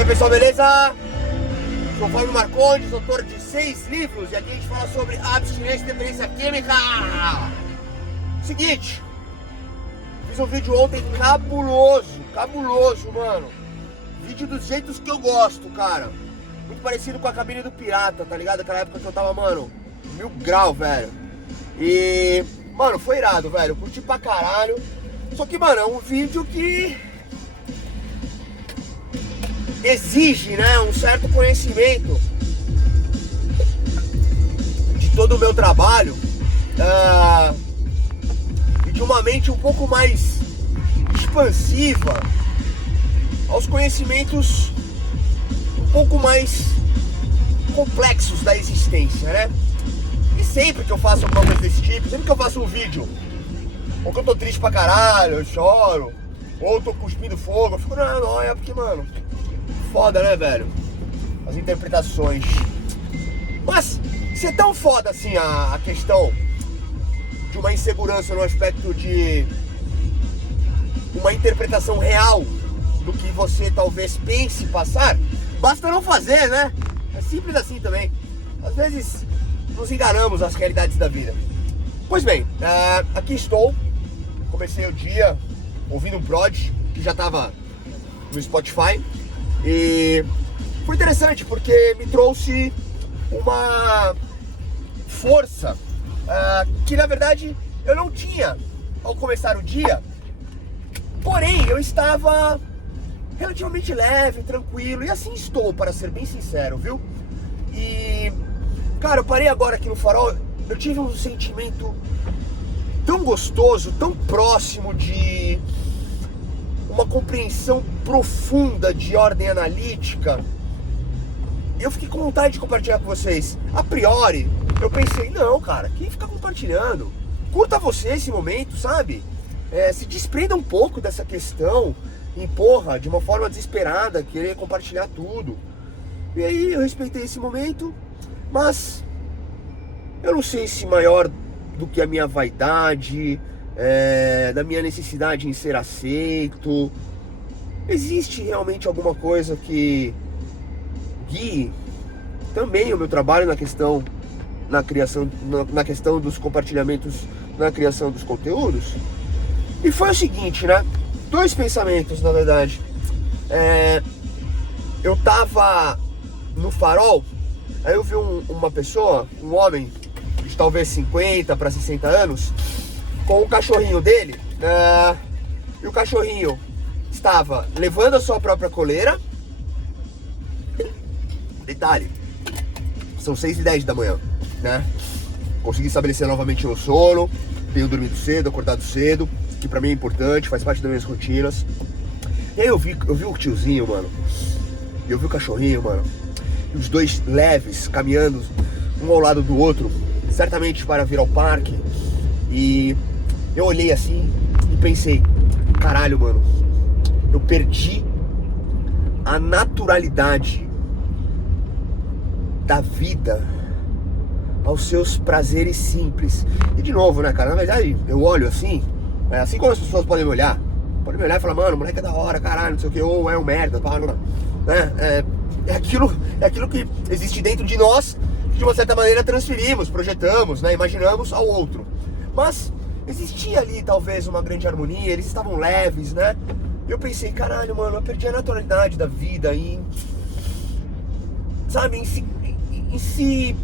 E aí pessoal, beleza? Sou o Fábio Marcondes, autor de 6 livros, e aqui a gente fala sobre abstinência e dependência química. Seguinte, fiz um vídeo ontem cabuloso, mano. Vídeo dos jeitos que eu gosto, cara. Muito parecido com a cabine do pirata, tá ligado? Aquela época que eu tava, mano, 1000 graus, velho. E, mano, foi irado, velho. Eu curti pra caralho. Só que, mano, é um vídeo que exige, né, um certo conhecimento de todo o meu trabalho e de uma mente um pouco mais expansiva aos conhecimentos um pouco mais complexos da existência, né? E sempre que eu faço alguma coisa desse tipo, sempre que eu faço um vídeo, ou que eu tô triste pra caralho, eu choro, ou eu tô cuspindo fogo, eu fico na noia, porque, mano, foda, né, velho? As interpretações. Mas se é tão foda assim a questão de uma insegurança no aspecto de uma interpretação real do que você talvez pense passar, basta não fazer, né? É simples assim também. Às vezes nos enganamos nas realidades da vida. Pois bem, aqui estou. Comecei o dia ouvindo um prod que já tava no Spotify. E foi interessante porque me trouxe uma força que na verdade eu não tinha ao começar o dia. Porém, eu estava relativamente leve, tranquilo, e assim estou, para ser bem sincero, viu? E, cara, eu parei agora aqui no Farol, eu tive um sentimento tão gostoso, tão próximo de uma compreensão profunda de ordem analítica. Eu fiquei com vontade de compartilhar com vocês. A priori, eu pensei, não, cara, quem fica compartilhando? Curta você esse momento, sabe? Se desprenda um pouco dessa questão e, porra, de uma forma desesperada, querer compartilhar tudo. E aí eu respeitei esse momento, mas eu não sei se maior do que a minha vaidade, da minha necessidade em ser aceito, existe realmente alguma coisa que guie também o meu trabalho na questão dos compartilhamentos, na criação dos conteúdos? E foi o seguinte, né? 2 pensamentos, na verdade. Eu tava no Farol, aí eu vi uma pessoa, um homem de talvez 50 para 60 anos, com o cachorrinho dele, e o cachorrinho estava levando a sua própria coleira. Detalhe, são 6h10 da manhã, né? Consegui estabelecer novamente o sono, tenho dormido cedo, acordado cedo, que pra mim é importante, faz parte das minhas rotinas. E aí eu vi o tiozinho, mano, e eu vi o cachorrinho, mano, e os dois leves, caminhando um ao lado do outro, certamente para vir ao parque. E eu olhei assim e pensei, caralho, mano, eu perdi a naturalidade da vida aos seus prazeres simples. E de novo, né, cara, na verdade eu olho assim, assim como as pessoas podem me olhar e falar, mano, o moleque é da hora, caralho, não sei o que, ou é um merda, pá, né? É aquilo que existe dentro de nós, que de uma certa maneira transferimos, projetamos, né, imaginamos ao outro. Mas existia ali talvez uma grande harmonia, eles estavam leves, né? E eu pensei, caralho, mano, eu perdi a naturalidade da vida em se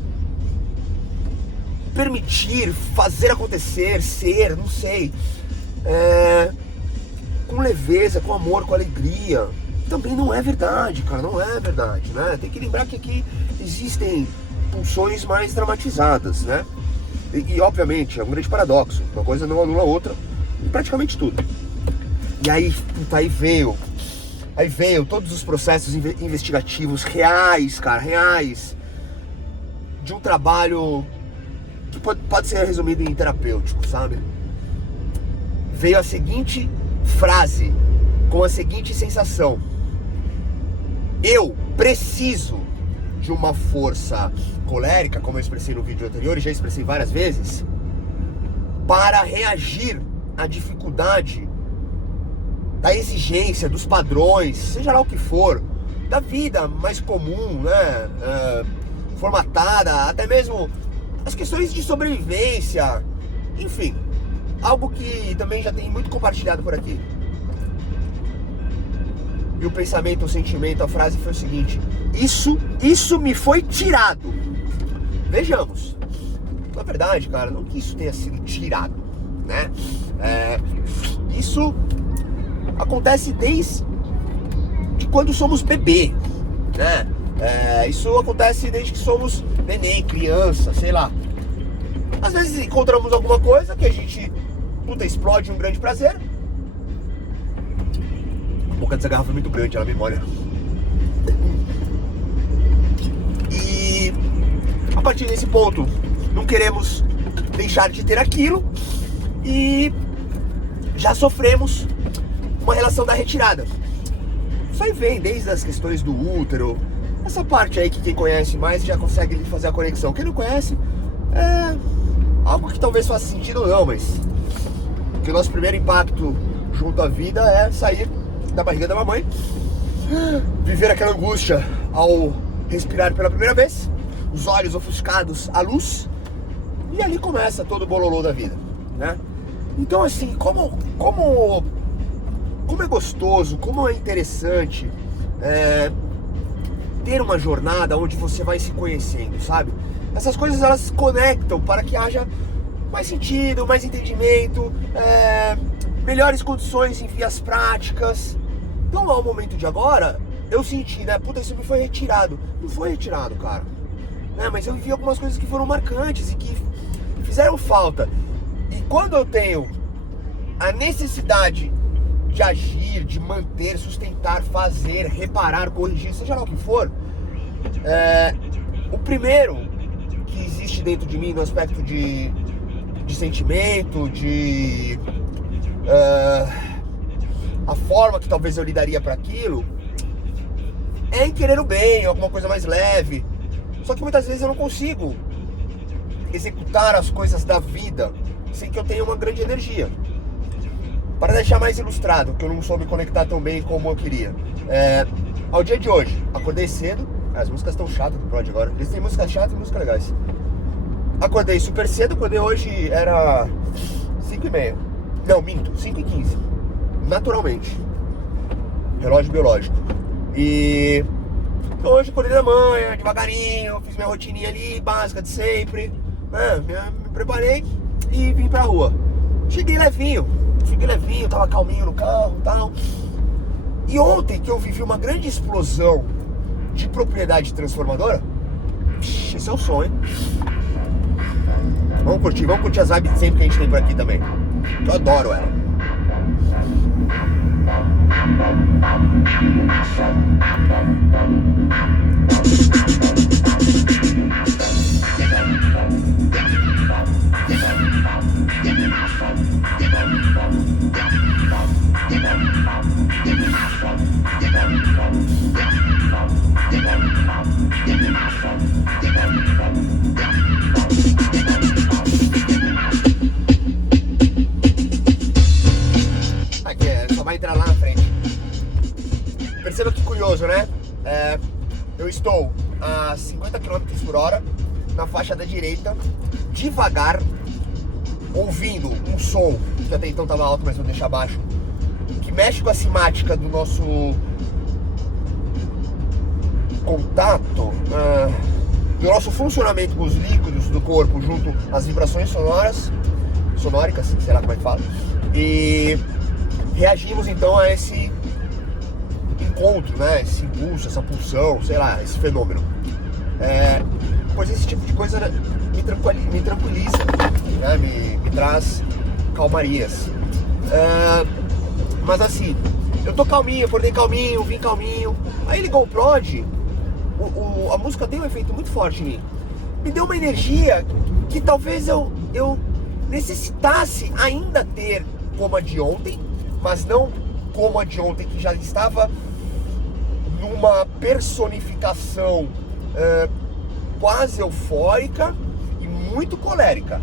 permitir, fazer acontecer, ser, não sei, com leveza, com amor, com alegria. Também não é verdade, cara, não é verdade, né? Tem que lembrar que aqui existem pulsões mais dramatizadas, né? E obviamente, é um grande paradoxo, uma coisa não anula a outra em praticamente tudo. E aí, puta, aí veio todos os processos investigativos reais, cara, reais, de um trabalho que pode ser resumido em terapêutico, sabe? Veio a seguinte frase, com a seguinte sensação: eu preciso de uma força colérica, como eu expressei no vídeo anterior e já expressei várias vezes, para reagir à dificuldade da exigência, dos padrões, seja lá o que for, da vida mais comum, né? Formatada, até mesmo as questões de sobrevivência, enfim, algo que também já tem muito compartilhado por aqui. E o pensamento, o sentimento, a frase foi o seguinte: isso me foi tirado. Vejamos, na verdade, cara, não que isso tenha sido tirado, né? Isso acontece desde quando somos bebê, né? Isso acontece desde que somos neném, criança, sei lá. Às vezes encontramos alguma coisa que a gente, explode um grande prazer. A boca dessa garrafa é muito grande, ela me molha. E a partir desse ponto, não queremos deixar de ter aquilo e já sofremos uma relação da retirada. Isso aí vem desde as questões do útero, essa parte aí que quem conhece mais já consegue fazer a conexão. Quem não conhece, é algo que talvez faça sentido ou não, mas que o nosso primeiro impacto junto à vida é sair da barriga da mamãe, viver aquela angústia ao respirar pela primeira vez, os olhos ofuscados à luz, e ali começa todo o bololô da vida, né? Então, assim, como é gostoso, como é interessante ter uma jornada onde você vai se conhecendo, sabe? Essas coisas, elas se conectam para que haja mais sentido, mais entendimento, melhores condições em vias práticas. Então, ao momento de agora, eu senti, né? Isso me foi retirado. Não foi retirado, cara. Mas eu vivi algumas coisas que foram marcantes e que fizeram falta. E quando eu tenho a necessidade de agir, de manter, sustentar, fazer, reparar, corrigir, seja lá o que for, o primeiro que existe dentro de mim no aspecto de sentimento, a forma que talvez eu lidaria para aquilo, é em querer o bem, alguma coisa mais leve. Só que muitas vezes eu não consigo executar as coisas da vida sem que eu tenha uma grande energia. Para deixar mais ilustrado, que eu não soube conectar tão bem como eu queria, ao dia de hoje, acordei cedo. As músicas estão chatas do Prod agora. Eles têm músicas chatas e músicas legais. Acordei super cedo, acordei hoje, era 5h30. Não, minto, 5h15. Naturalmente. Relógio biológico. E hoje acordei da manhã, devagarinho, fiz minha rotininha ali, básica de sempre. Me preparei e vim pra rua. Cheguei levinho, tava calminho no carro e tal. E ontem que eu vivi uma grande explosão de propriedade transformadora, esse é o sonho. Vamos curtir as vibes sempre que a gente tem por aqui também. Eu adoro ela. Aqui, só vai entrar lá na frente. Perceba que curioso, né? Eu estou a 50 km por hora na faixa da direita, devagar, ouvindo um som que até então estava alto, mas vou deixar baixo, que mexe com a simática do nosso contato, do nosso funcionamento com os líquidos do corpo junto às vibrações sonóricas, sei lá como é que fala, e reagimos então a esse encontro, né? Esse impulso, essa pulsão, sei lá, esse fenômeno. Pois esse tipo de coisa me tranquiliza, né? Me traz calmarias. Mas assim, eu tô calminho, acordei calminho, vim calminho. Aí ligou o Prod, a música tem um efeito muito forte em mim. Me deu uma energia que talvez eu necessitasse ainda ter como a de ontem, mas não como a de ontem, que já estava numa personificação quase eufórica e muito colérica.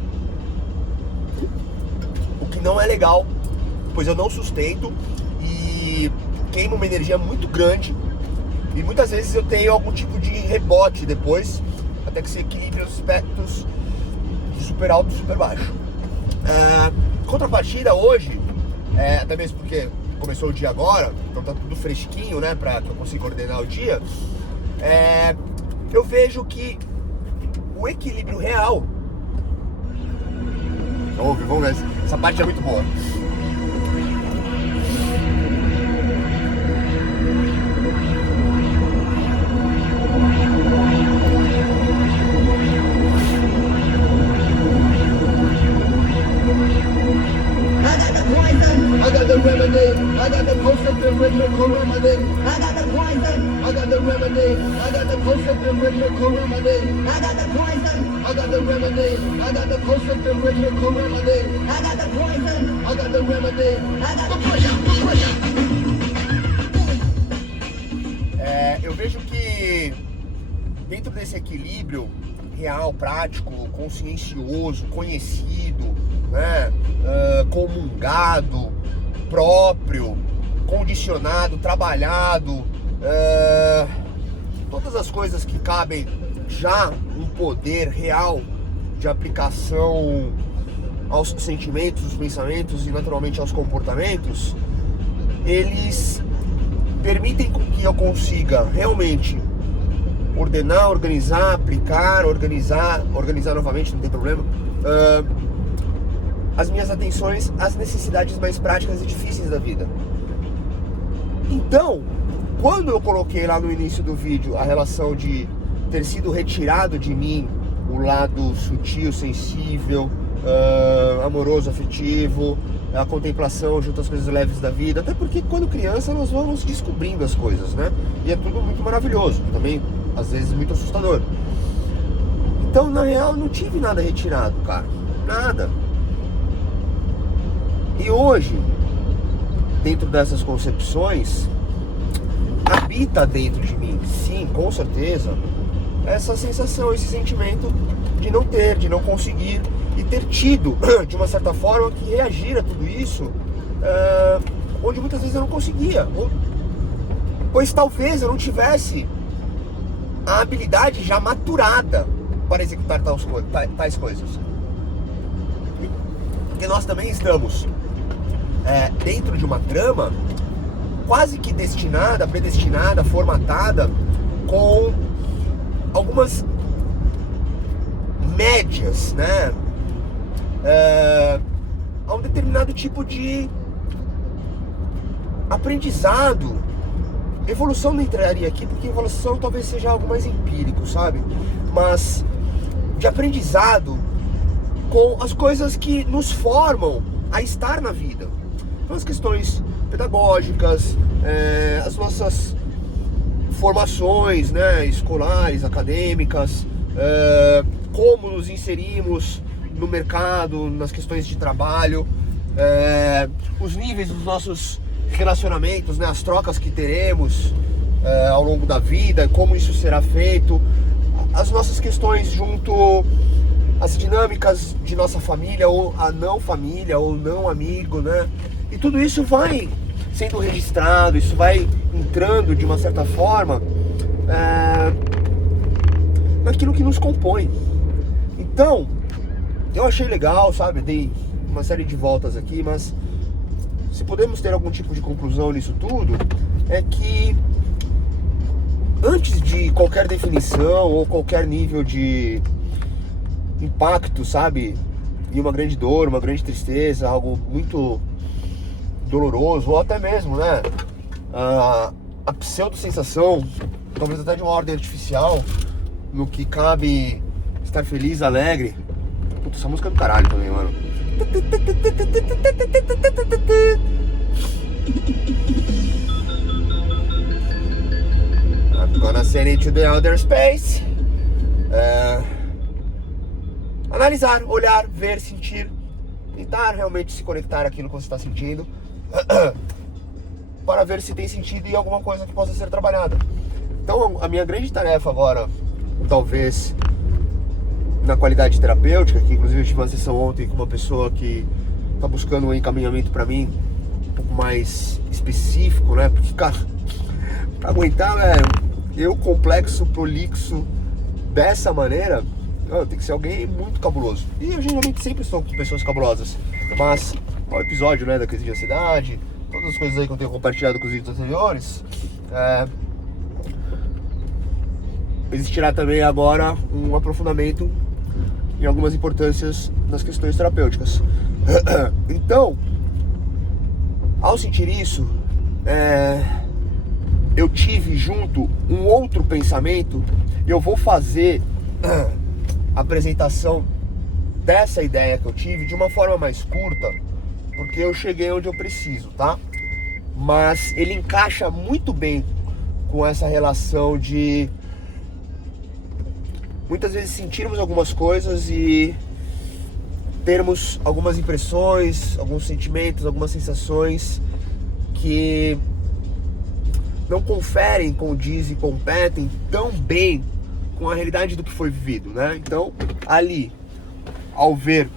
O que não é legal, pois eu não sustento e queima uma energia muito grande E muitas vezes eu tenho algum tipo de rebote depois, até que se equilibre os aspectos de super alto e super baixo. Contrapartida hoje, até mesmo porque começou o dia agora, então tá tudo fresquinho, né, pra que eu consiga ordenar o dia, eu vejo que o equilíbrio real... Vamos ver, essa parte é muito boa. I got the remedy, I got the post-up rhythmical remedy. I got the poison, I got the remedy, I got the post-up rhythmical remedy. I got the poison, I got the remedy, I got the post-up rhythmical remedy. I got the poison, I got the remedy, I got the pressure. Eu vejo que dentro desse equilíbrio real, prático, consciencioso, conhecido, né, comungado, próprio, condicionado, trabalhado, todas as coisas que cabem já um poder real de aplicação aos sentimentos, aos pensamentos e naturalmente aos comportamentos, eles permitem que eu consiga realmente ordenar, organizar, aplicar, organizar novamente, não tem problema, as minhas atenções às necessidades mais práticas e difíceis da vida. Então, quando eu coloquei lá no início do vídeo a relação de ter sido retirado de mim o lado sutil, sensível, amoroso, afetivo, a contemplação junto às coisas leves da vida, até porque quando criança nós vamos descobrindo as coisas, né? E é tudo muito maravilhoso, também às vezes muito assustador. Então, na real, não tive nada retirado, cara, nada. E hoje, dentro dessas concepções, habita dentro de mim, sim, com certeza, essa sensação, esse sentimento de não ter, de não conseguir e ter tido, de uma certa forma, que reagir a tudo isso, onde muitas vezes eu não conseguia, pois talvez eu não tivesse a habilidade já maturada para executar tais coisas. Porque nós também estamos dentro de uma trama quase que destinada, predestinada, formatada com algumas médias, né, a um determinado tipo de aprendizado. Evolução não entraria aqui, porque evolução talvez seja algo mais empírico, sabe? Mas de aprendizado com as coisas que nos formam a estar na vida. Então, as questões pedagógicas, as nossas formações, né, escolares, acadêmicas, como nos inserimos no mercado, nas questões de trabalho, os níveis dos nossos relacionamentos, né, as trocas que teremos ao longo da vida, como isso será feito, as nossas questões junto às dinâmicas de nossa família ou a não família ou não amigo, né? E tudo isso vai sendo registrado, isso vai entrando de uma certa forma naquilo que nos compõe. Então, eu achei legal, sabe? Dei uma série de voltas aqui, mas se podemos ter algum tipo de conclusão nisso tudo, é que antes de qualquer definição ou qualquer nível de impacto, sabe? E uma grande dor, uma grande tristeza, algo muito doloroso, ou até mesmo, né? A pseudo-sensação, talvez até de uma ordem artificial, no que cabe estar feliz, alegre. Putz, essa música é do caralho também, mano. I'm gonna send it to the outer space. Analisar, olhar, ver, sentir, tentar realmente se conectar àquilo que você está sentindo, para ver se tem sentido e alguma coisa que possa ser trabalhada. Então, a minha grande tarefa agora, talvez na qualidade terapêutica, que inclusive eu tive uma sessão ontem com uma pessoa que está buscando um encaminhamento para mim um pouco mais específico, né? Porque, cara, pra aguentar, velho, eu complexo, prolixo dessa maneira, tem que ser alguém muito cabuloso. E eu geralmente sempre estou com pessoas cabulosas. Mas o episódio, né, da crise de ansiedade, todas as coisas aí que eu tenho compartilhado com os vídeos anteriores, existirá também agora um aprofundamento em algumas importâncias nas questões terapêuticas. Então, ao sentir isso, eu tive junto um outro pensamento. Eu vou fazer a apresentação dessa ideia que eu tive de uma forma mais curta, porque eu cheguei onde eu preciso, tá? Mas ele encaixa muito bem com essa relação de muitas vezes sentirmos algumas coisas e termos algumas impressões, alguns sentimentos, algumas sensações que não conferem, condizem, competem tão bem com a realidade do que foi vivido, né? Então, ali, ao ver,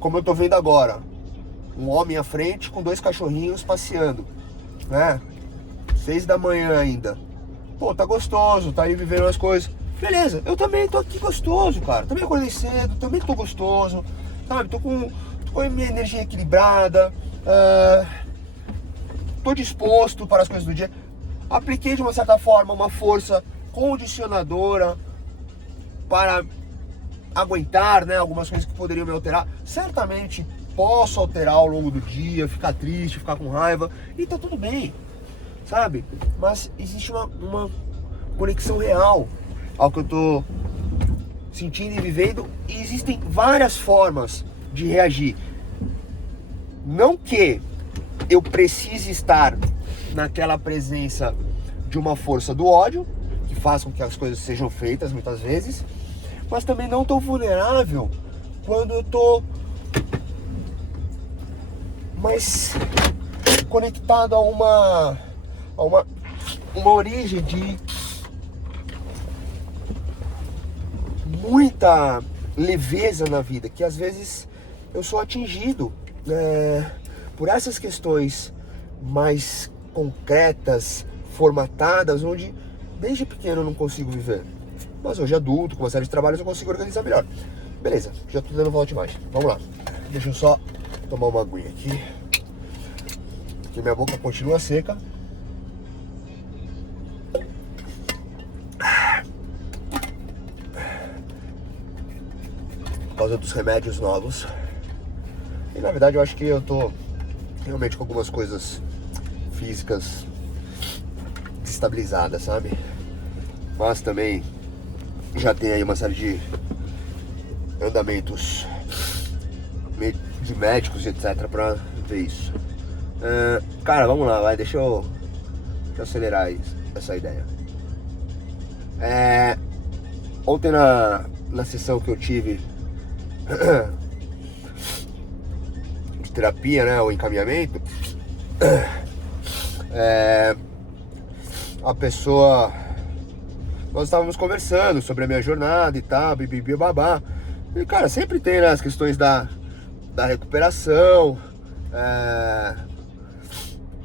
como eu tô vendo agora, um homem à frente com 2 cachorrinhos passeando, né? 6 da manhã ainda. Pô, tá gostoso, tá aí vivendo as coisas. Beleza, eu também tô aqui gostoso, cara. Também acordei cedo, também tô gostoso, sabe? Tô com a minha energia equilibrada, tô disposto para as coisas do dia. Apliquei de uma certa forma uma força condicionadora para aguentar, né, algumas coisas que poderiam me alterar. Certamente posso alterar ao longo do dia, ficar triste, ficar com raiva, e tá tudo bem, sabe? Mas existe uma conexão real ao que eu tô sentindo e vivendo, e existem várias formas de reagir. Não que eu precise estar naquela presença de uma força do ódio, que faz com que as coisas sejam feitas muitas vezes, mas também não tão vulnerável quando eu tô mais conectado a uma origem de muita leveza na vida, que às vezes eu sou atingido por essas questões mais concretas, formatadas, onde desde pequeno eu não consigo viver. Mas hoje adulto, com uma série de trabalhos, eu consigo organizar melhor. Beleza, já tô dando volta demais. Vamos lá. Deixa eu só tomar uma aguinha aqui, porque minha boca continua seca. Por causa dos remédios novos. E na verdade eu acho que eu tô realmente com algumas coisas físicas desestabilizadas, sabe? Mas também já tem aí uma série de andamentos de médicos, etc, pra ver isso. Cara, vamos lá, vai, deixa eu acelerar essa ideia. Ontem na sessão que eu tive de terapia, né, o encaminhamento, a pessoa, nós estávamos conversando sobre a minha jornada e tal, bibibi, babá. E cara, sempre tem, né, as questões da recuperação,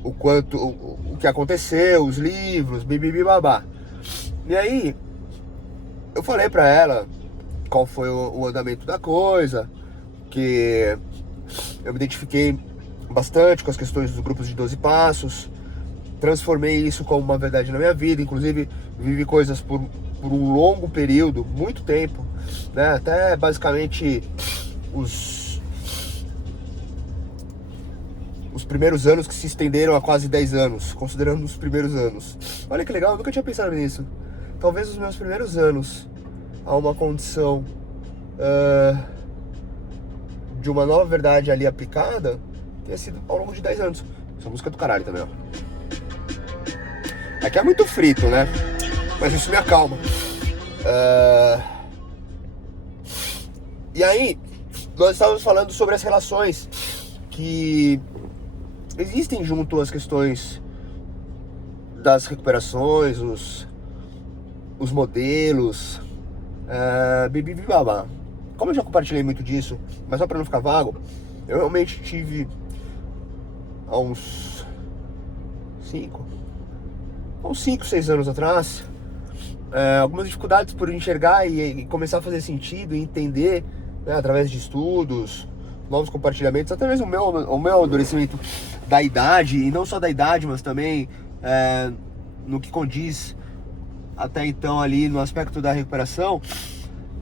o que aconteceu, os livros, bibibi, babá. E aí eu falei pra ela qual foi o andamento da coisa, que eu me identifiquei bastante com as questões dos grupos de 12 passos, transformei isso como uma verdade na minha vida, inclusive vivi coisas por um longo período, muito tempo, né? Até basicamente os primeiros anos, que se estenderam a quase 10 anos, considerando os primeiros anos. Olha que legal, eu nunca tinha pensado nisso. Talvez os meus primeiros anos a uma condição de uma nova verdade ali aplicada tenha sido ao longo de 10 anos. Essa música é do caralho também, ó. Aqui é muito frito, né? Mas isso me acalma. E aí, nós estávamos falando sobre as relações que existem junto às questões das recuperações, os modelos, bibibibabá. Como eu já compartilhei muito disso, mas só para não ficar vago, eu realmente tive há uns 5, 6 anos atrás, algumas dificuldades por enxergar e começar a fazer sentido e entender, né, através de estudos, novos compartilhamentos, até mesmo o meu amadurecimento da idade, e não só da idade, mas também no que condiz até então ali no aspecto da recuperação,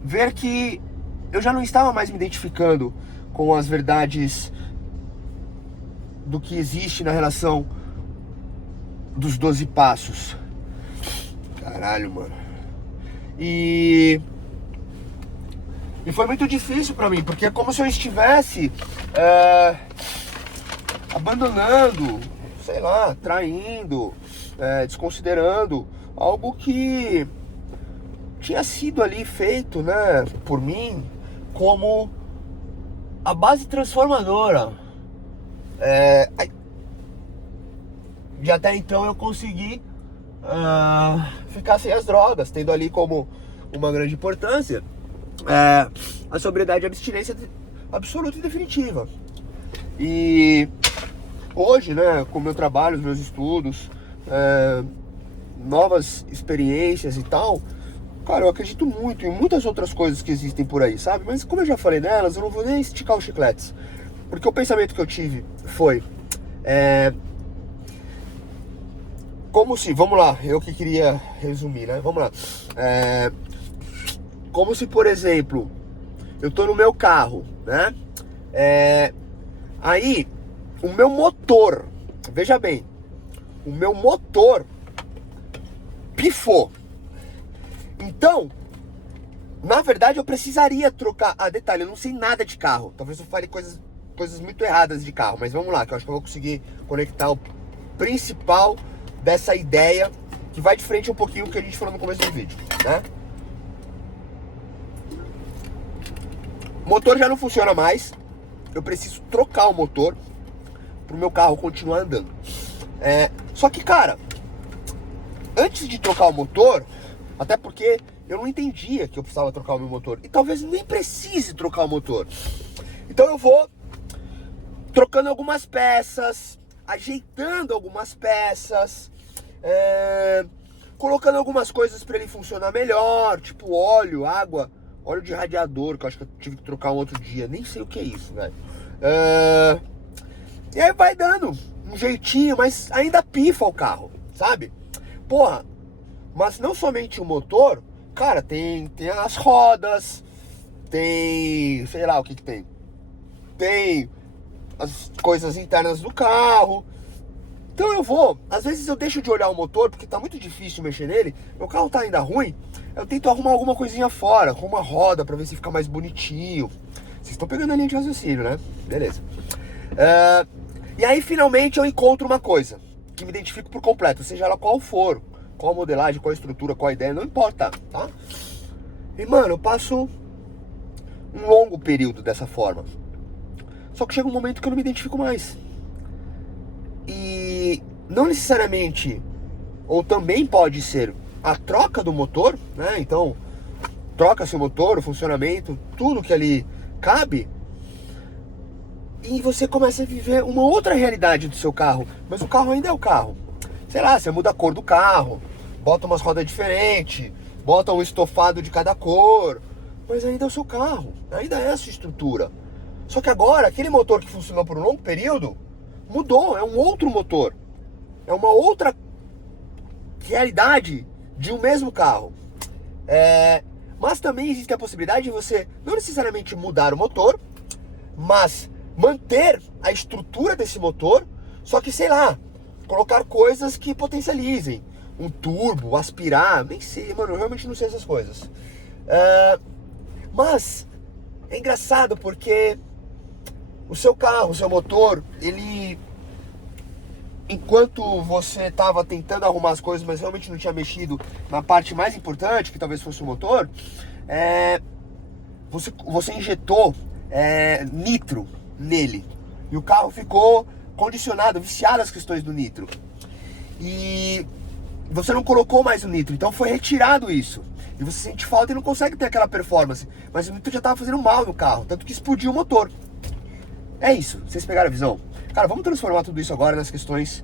ver que eu já não estava mais me identificando com as verdades do que existe na relação dos 12 passos. Caralho, mano. E foi muito difícil pra mim, porque é como se eu estivesse abandonando, sei lá, traindo, desconsiderando algo que tinha sido ali feito, né, por mim, como a base transformadora. De até então eu consegui ficar sem as drogas, tendo ali como uma grande importância a sobriedade e a abstinência absoluta e definitiva. E hoje, né, com o meu trabalho, os meus estudos, novas experiências e tal, cara, eu acredito muito em muitas outras coisas que existem por aí, sabe? Mas como eu já falei nelas, eu não vou nem esticar os chicletes, porque o pensamento que eu tive foi como se, vamos lá, eu que queria resumir, né? Vamos lá. Como se, por exemplo, eu tô no meu carro, né? Aí, o meu motor, veja bem, o meu motor pifou. Então, na verdade, eu precisaria trocar. Detalhe, eu não sei nada de carro. Talvez eu fale coisas muito erradas de carro, mas vamos lá, que eu acho que eu vou conseguir conectar o principal dessa ideia, que vai de frente um pouquinho do que a gente falou no começo do vídeo, né? O motor já não funciona mais. Eu preciso trocar o motor pro meu carro continuar andando. Só que, cara, antes de trocar o motor, até porque eu não entendia que eu precisava trocar o meu motor, e talvez nem precise trocar o motor. Então eu vou trocando algumas peças, ajeitando algumas peças, colocando algumas coisas para ele funcionar melhor, tipo óleo, água, óleo de radiador, que eu acho que eu tive que trocar um outro dia, nem sei o que é isso, velho. E aí vai dando um jeitinho, mas ainda pifa o carro, sabe? Porra, mas não somente o motor, cara, tem as rodas, tem, sei lá o que tem. Tem as coisas internas do carro. Então às vezes eu deixo de olhar o motor, porque tá muito difícil mexer nele, meu carro tá ainda ruim, eu tento arrumar alguma coisinha fora, com uma roda, pra ver se fica mais bonitinho. Vocês estão pegando a linha de raciocínio, né? Beleza. E aí finalmente eu encontro uma coisa que me identifico por completo, seja ela qual for, qual a modelagem, qual a estrutura, qual a ideia, não importa, tá? E mano, eu passo um longo período dessa forma. Só que chega um momento que eu não me identifico mais. E não necessariamente, ou também pode ser a troca do motor, né? Então, troca-se o motor, o funcionamento, tudo que ali cabe, e você começa a viver uma outra realidade do seu carro. Mas o carro ainda é o carro. Sei lá, você muda a cor do carro, bota umas rodas diferentes, bota um estofado de cada cor, mas ainda é o seu carro, ainda é a sua estrutura. Só que agora, aquele motor que funcionou por um longo período, mudou, é um outro motor. É uma outra realidade de um mesmo carro. Mas também existe a possibilidade de você não necessariamente mudar o motor, mas manter a estrutura desse motor, só que, sei lá, colocar coisas que potencializem. Um turbo, aspirar, nem sei, mano, eu realmente não sei essas coisas. Mas é engraçado porque o seu carro, o seu motor, ele, enquanto você estava tentando arrumar as coisas, mas realmente não tinha mexido na parte mais importante, que talvez fosse o motor, você injetou nitro nele. E o carro ficou condicionado, viciado às questões do nitro. E você não colocou mais o nitro, então foi retirado isso. E você sente falta e não consegue ter aquela performance. Mas o nitro já estava fazendo mal no carro, tanto que explodiu o motor. É isso, vocês pegaram a visão? Cara, vamos transformar tudo isso agora nas questões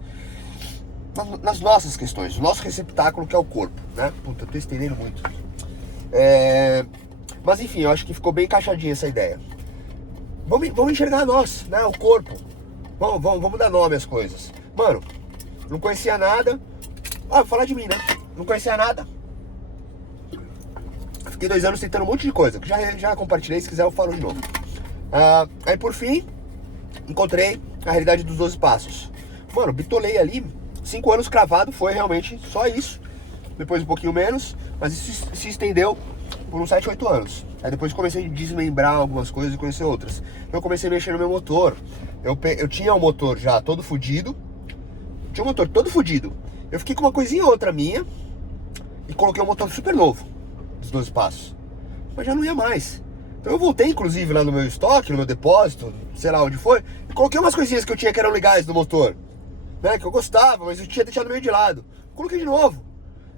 nas nossas questões, o nosso receptáculo que é o corpo, né? Puta, eu tô estendendo muito. Mas enfim, eu acho que ficou bem encaixadinha essa ideia. Vamos enxergar nós, né? O corpo. Vamos dar nome às coisas. Mano, não conhecia nada. Vou falar de mim, né? Não conhecia nada. Fiquei 2 anos tentando um monte de coisa, que já compartilhei, se quiser eu falo de novo. Aí por fim, encontrei a realidade dos 12 passos. Mano, bitolei ali, 5 anos cravado, foi realmente só isso. Depois um pouquinho menos, mas isso se estendeu por uns 7, 8 anos. Aí depois comecei a desmembrar algumas coisas e conhecer outras. Eu comecei a mexer no meu motor. Eu tinha um motor já todo fudido. Tinha um motor todo fudido. Eu fiquei com uma coisinha ou outra minha e coloquei um motor super novo dos 12 passos. Mas já não ia mais. Então eu voltei, inclusive, lá no meu estoque, no meu depósito, sei lá onde foi, e coloquei umas coisinhas que eu tinha que eram legais no motor, né? Que eu gostava, mas eu tinha deixado meio de lado. Coloquei de novo.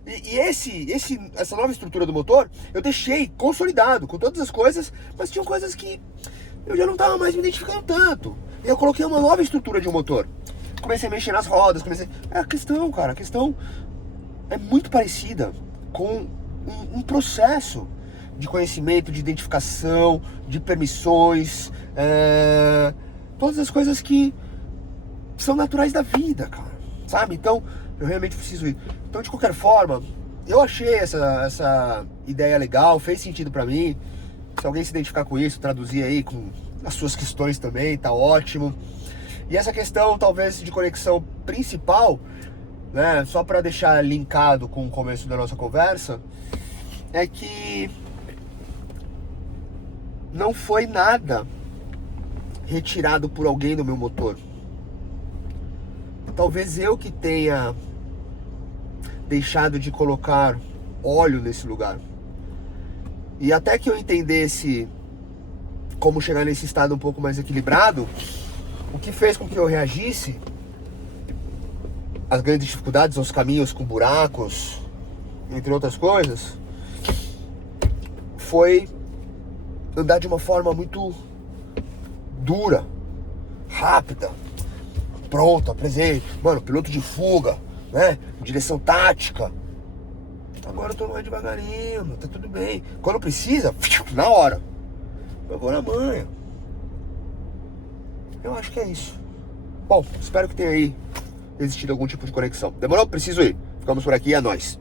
E essa nova estrutura do motor, eu deixei consolidado com todas as coisas, mas tinham coisas que eu já não estava mais me identificando tanto. E eu coloquei uma nova estrutura de um motor. Comecei a mexer nas rodas, a questão é muito parecida com um processo de conhecimento, de identificação, de permissões, todas as coisas que são naturais da vida, cara, sabe? Então, eu realmente preciso ir. Então, de qualquer forma, eu achei essa ideia legal, fez sentido pra mim. Se alguém se identificar com isso, traduzir aí com as suas questões também, tá ótimo. E essa questão, talvez, de conexão principal, né, só pra deixar linkado com o começo da nossa conversa, é que não foi nada retirado por alguém do meu motor. Talvez eu que tenha deixado de colocar óleo nesse lugar. E até que eu entendesse como chegar nesse estado um pouco mais equilibrado, o que fez com que eu reagisse às grandes dificuldades, aos caminhos com buracos, entre outras coisas, foi andar de uma forma muito dura, rápida, pronto, apresento, mano, piloto de fuga, né, direção tática. Agora eu tô mais devagarinho, tá tudo bem. Quando precisa, na hora, eu vou na manha. Eu acho que é isso. Bom, espero que tenha aí existido algum tipo de conexão. Demorou? Preciso ir. Ficamos por aqui, é nóis.